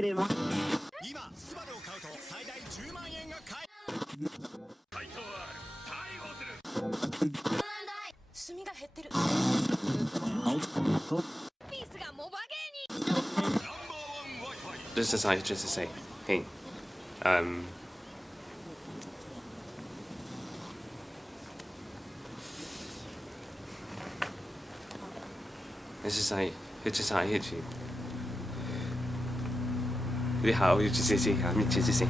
ければ。今スバルを買うと最大10万円が買え回答は逮捕する炭が減ってるピースがモバゲーに Just to say, hey, it's just like,你好，谢谢，谢谢，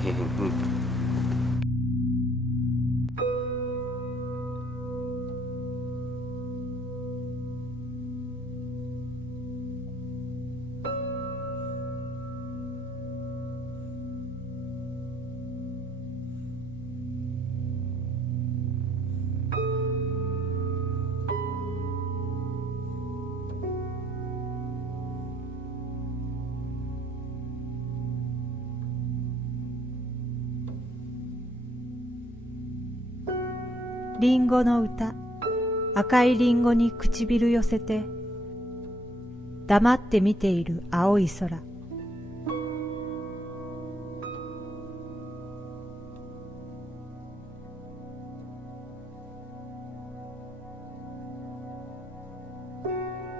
リンゴの歌、赤いリンゴに唇寄せて、黙って見ている青い空。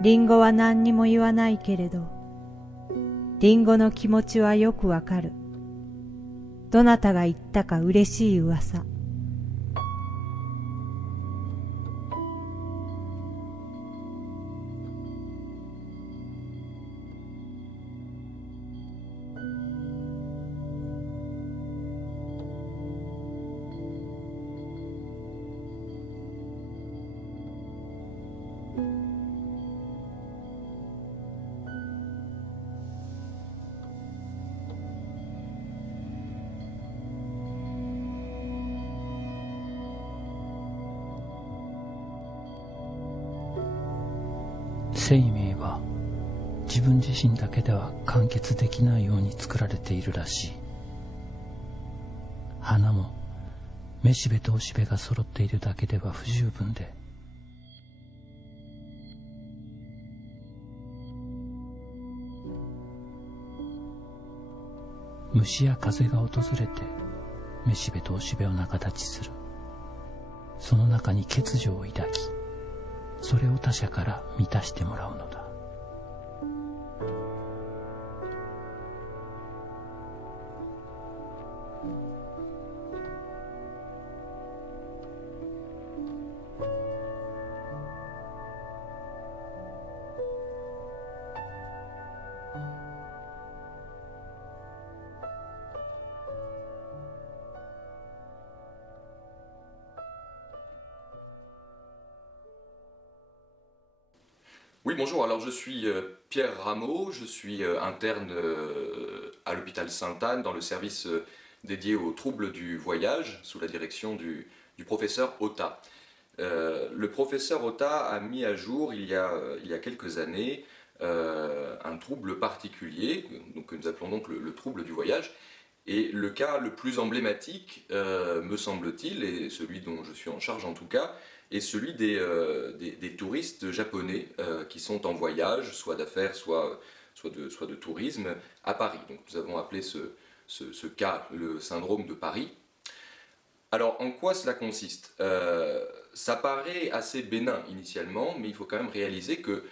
リンゴは何にも言わないけれど、リンゴの気持ちはよくわかる。どなたが言ったか嬉しい噂。生命は自分自身だけでは完結できないように作られているらしい。花もめしべとおしべが揃っているだけでは不十分で、虫や風が訪れてめしべとおしべを仲立ちする。その中に欠如を抱き、それを他者から満たしてもらうのだ。Oui, bonjour, alors je suis Pierre Rameau, je suis interne à l'hôpital Sainte-Anne dans le service dédié aux troubles du voyage sous la direction du professeur Ota. Le professeur Ota a mis à jour il y a quelques années un trouble particulier, donc, que nous appelons donc le trouble du voyage. Et le cas le plus emblématique, me semble-t-il, et celui dont je suis en charge en tout cas, est celui des touristes japonais qui sont en voyage, soit d'affaires, soit de tourisme, à Paris. Donc nous avons appelé ce cas le syndrome de Paris. Alors en quoi cela consiste? Ça paraît assez bénin initialement, mais il faut quand même réaliser que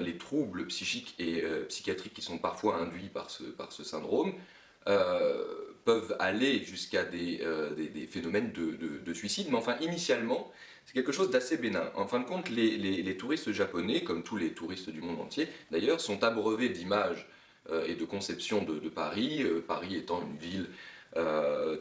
les troubles psychiques et psychiatriques qui sont parfois induits par ce syndrome peuvent aller jusqu'à des phénomènes de suicide, mais enfin initialement c'est quelque chose d'assez bénin. En fin de compte, les touristes japonais, comme tous les touristes du monde entier d'ailleurs, sont abreuvés d'images et de conceptions de Paris, Paris étant une ville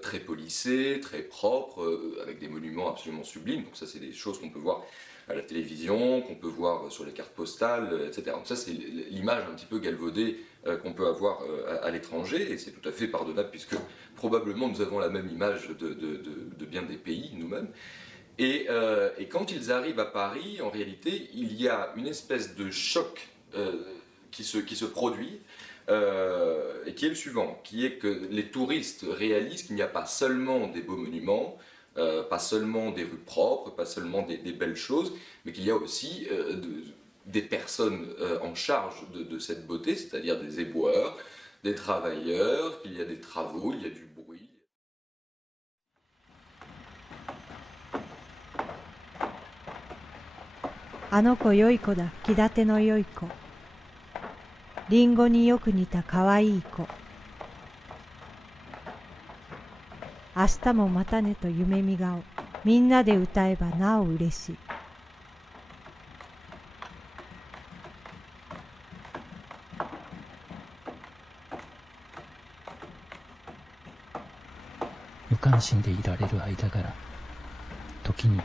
très policée, très propre, avec des monuments absolument sublimes. Donc ça c'est des choses qu'on peut voir à la télévision, qu'on peut voir sur les cartes postales, etc. Donc ça c'est l'image un petit peu galvaudée qu'on peut avoir à l'étranger, et c'est tout à fait pardonnable puisque probablement nous avons la même image de bien des pays nous-mêmes. Et quand ils arrivent à Paris, en réalité, il y a une espèce de choc qui se produit, et qui est le suivant, qui est que les touristes réalisent qu'il n'y a pas seulement des beaux monuments, pas seulement des rues propres, pas seulement des belles choses, mais qu'il y a aussi des personnes en charge de cette beauté, c'est-à-dire des éboueurs, des travailleurs, qu'il y a des travaux, il y a du bruit. あの子良い子だ、気立ての良い子。リンゴによく似た可愛い子。明日もまたねと夢見顔。みんなで歌えばなお嬉しい。無関心でいられる間柄、時に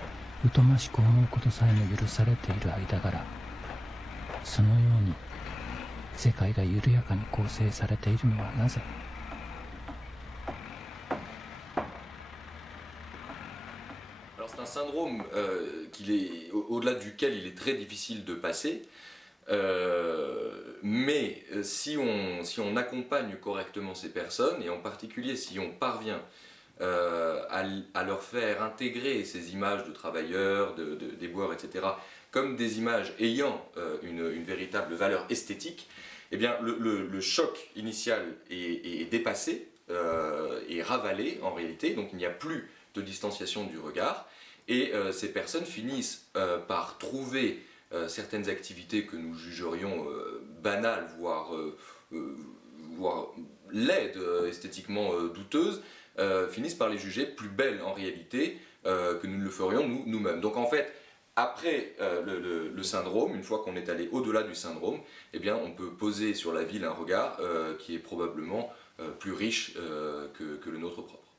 疎ましく思うことさえも許されている間柄、そのように世界が緩やかに構成されているのはなぜ？ Alors c'est un syndrome au-delà duquel il est très difficile de passer, mais si on accompagne correctement ces personnes, et en particulier si on parvient à leur faire intégrer ces images de travailleurs, d'éboueurs, etc., comme des images ayant une véritable valeur esthétique, eh bien le choc initial est dépassé, est ravalé en réalité, donc il n'y a plus de distanciation du regard, et ces personnes finissent par trouver certaines activités que nous jugerions banales, voire laides, esthétiquement douteuses, finissent par les juger plus belles en réalité que nous le ferions nous-mêmes. Donc en fait, après le syndrome, une fois qu'on est allé au-delà du syndrome, eh bien, on peut poser sur la ville un regard qui est probablement plus riche que le nôtre propre.